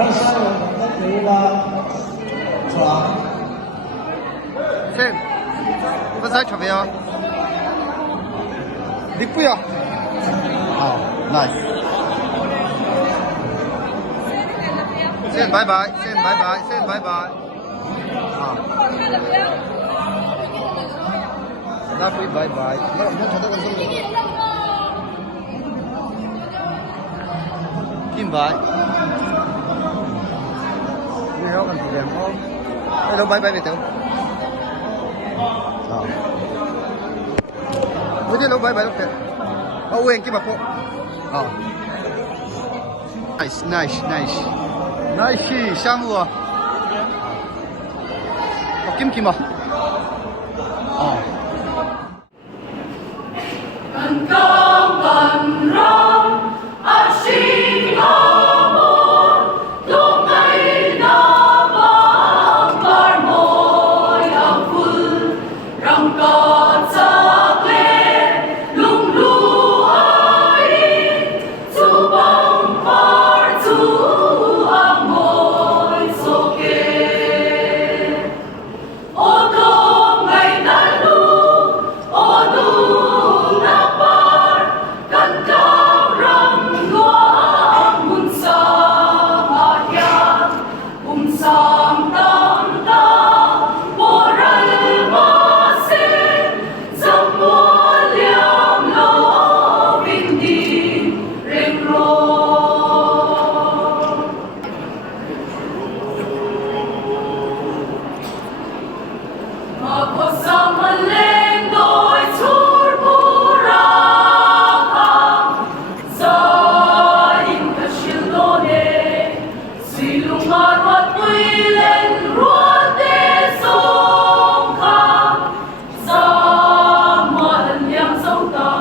让下人们可以了，床。Xem, có giá chụp video. Đi quay à? Nice. Xem bye bye, xem bye bye, xem bye bye. Đã quay bye bye. Kim bye. Đi đâu cần gì đẹp không? Đây đâu bye bye về đâu? Ủa chứ đâu bye bye đâu kìa. Quên cái mặt phố. Nice, nice, nice. Nice, sang luôn. Kim kim à? Cần công cần rong, anh xin amor, lúc ngày đã vang bar môi ang phun, răng cọt sắc lên, lung lu ai, chu băng bar chu ang môi soke. Ô tô ngày đã lu, ô nu na bar, kan kau răng loa mun sang ayat, sang tam ta, moral masin, semua liam lo bindi ring ro. Ako sa maling do'y turburakang sa inkashildone, silong marwat puilen ruate songkang sa malanyang sauta.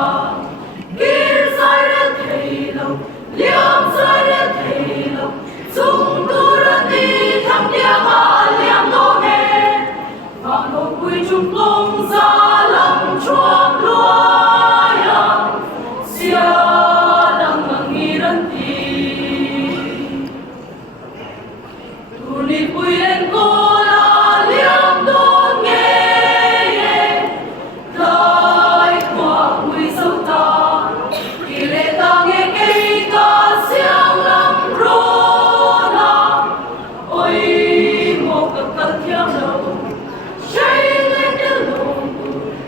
Gir sai red halo, liam sai red halo, sung turan di thăm liang liang done. Bạn một quy trung tung ra lòng chuông loyang, sia đang mengiran ti. Tuli quy lên cô la liang đôn nghe, lại qua quy sâu ta, kỳ lệ ta nghe cây ca xiang lắm rô na, ôi một cặp cặp theo đầu. Shine like the moon,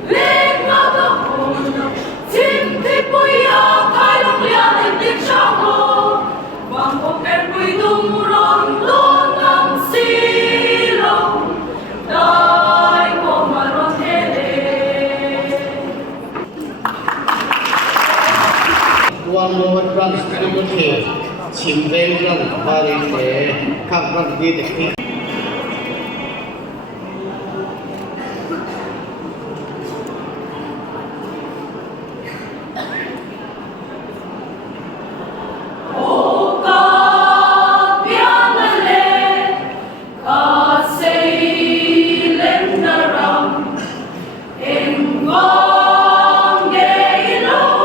lên ngao the hồn, chim thích bụi áo khai long liang lên tiếng sao hồ, vàng hộp em bụi tung rộn đôn ngắm xì lồng, đại cô mà rộn thế lệ. Quang một răng sữa một thể, chim về răng ba đi thế, các răng đi để khi. Ô ca piano lên, ca xây lên nà răng, em vang ghé lâu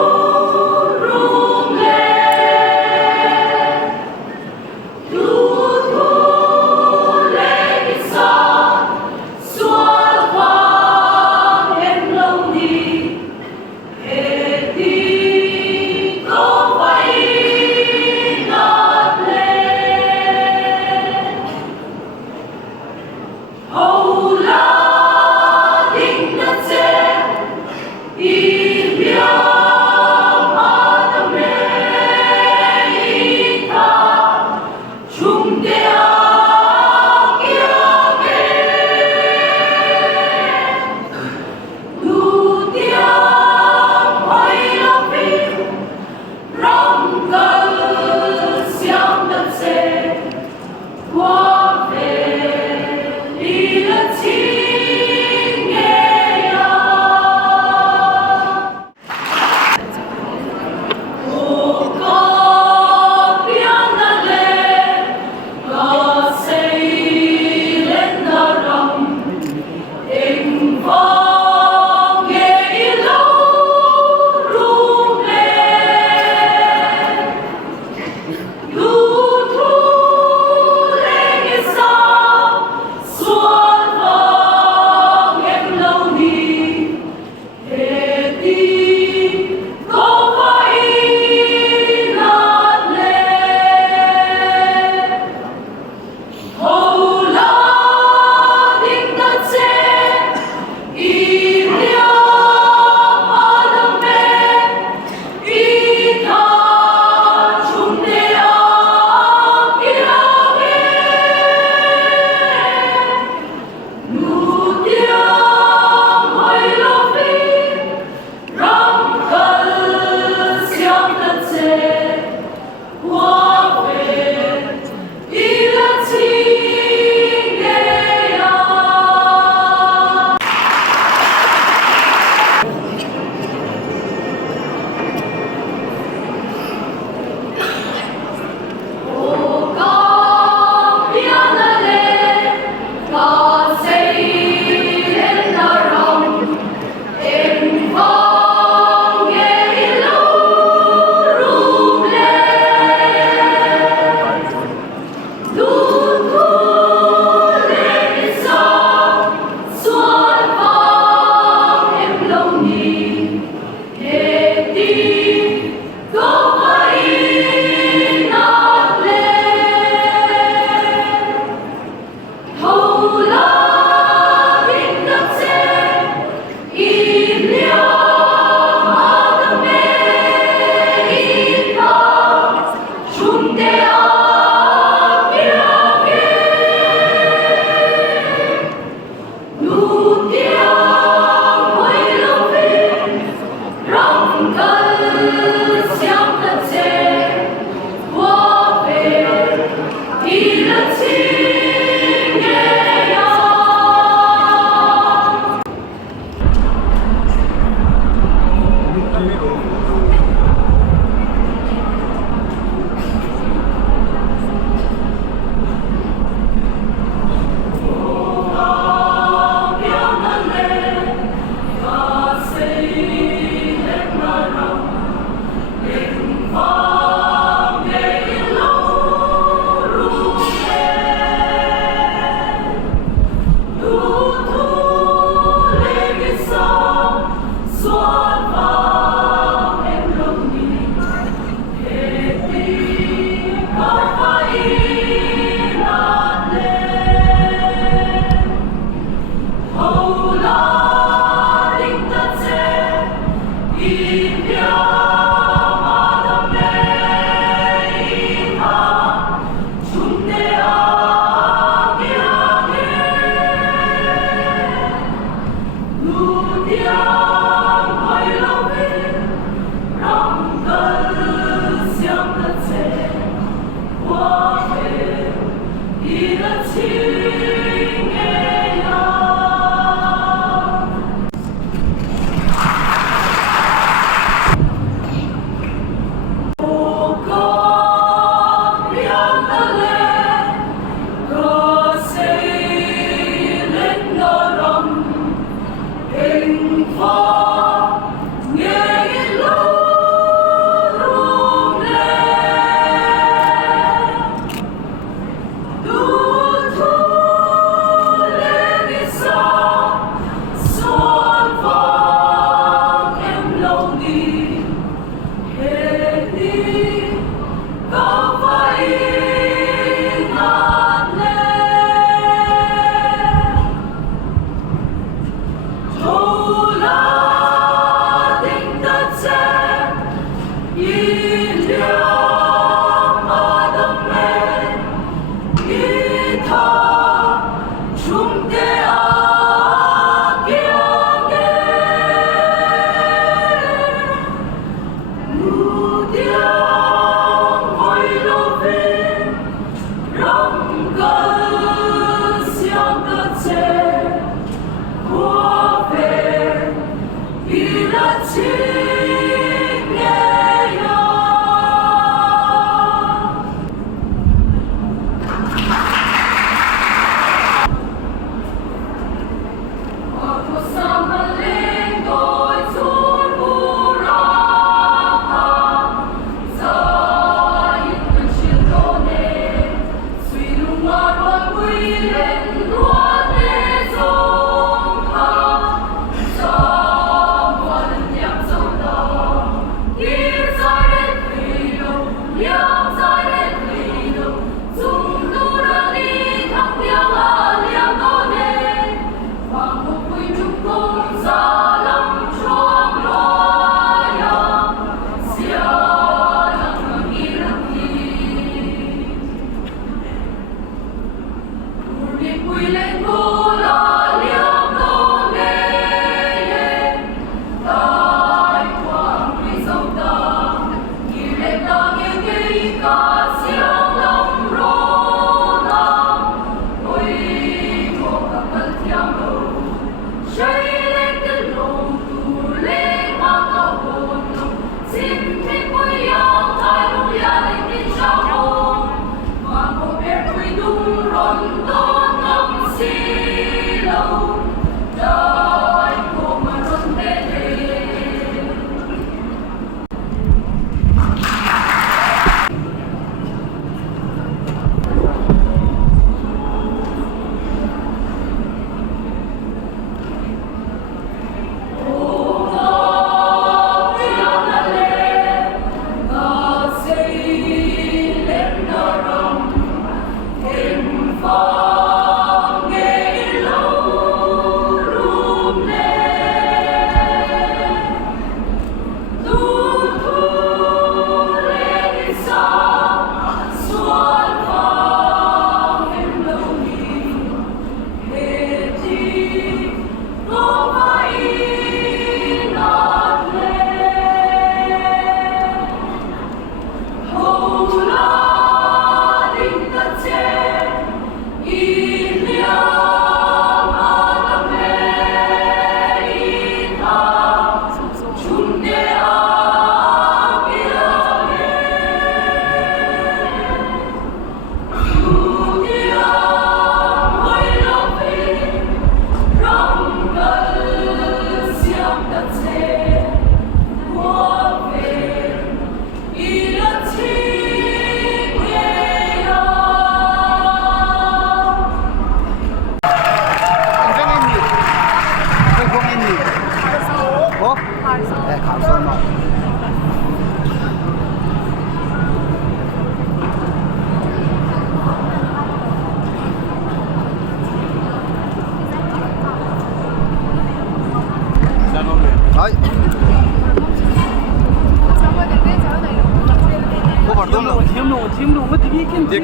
rung lên, thu thu 이른 징계야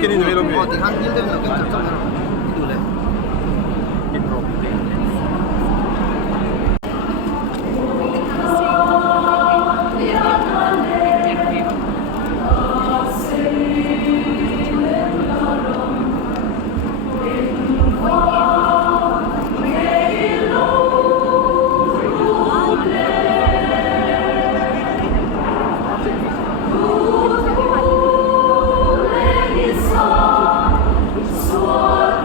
Kini ni melo bi. Oh, tihan il dem lagi cocok kan. Itu deh. Sword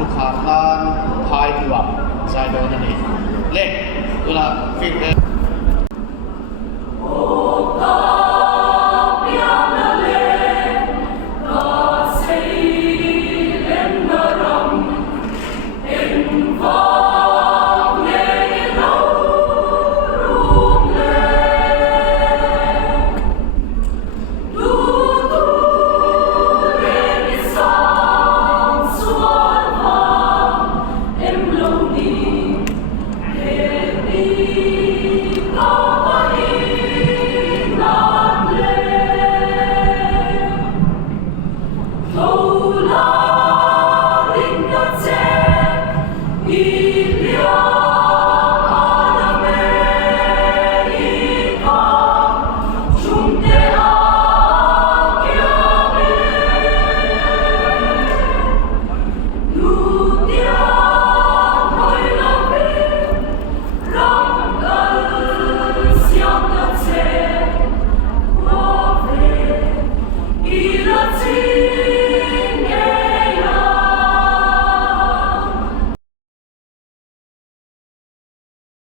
ลูกค้านั้นพายตัวใส่โดนนั่นเองเล่นเวลาฟิกเลย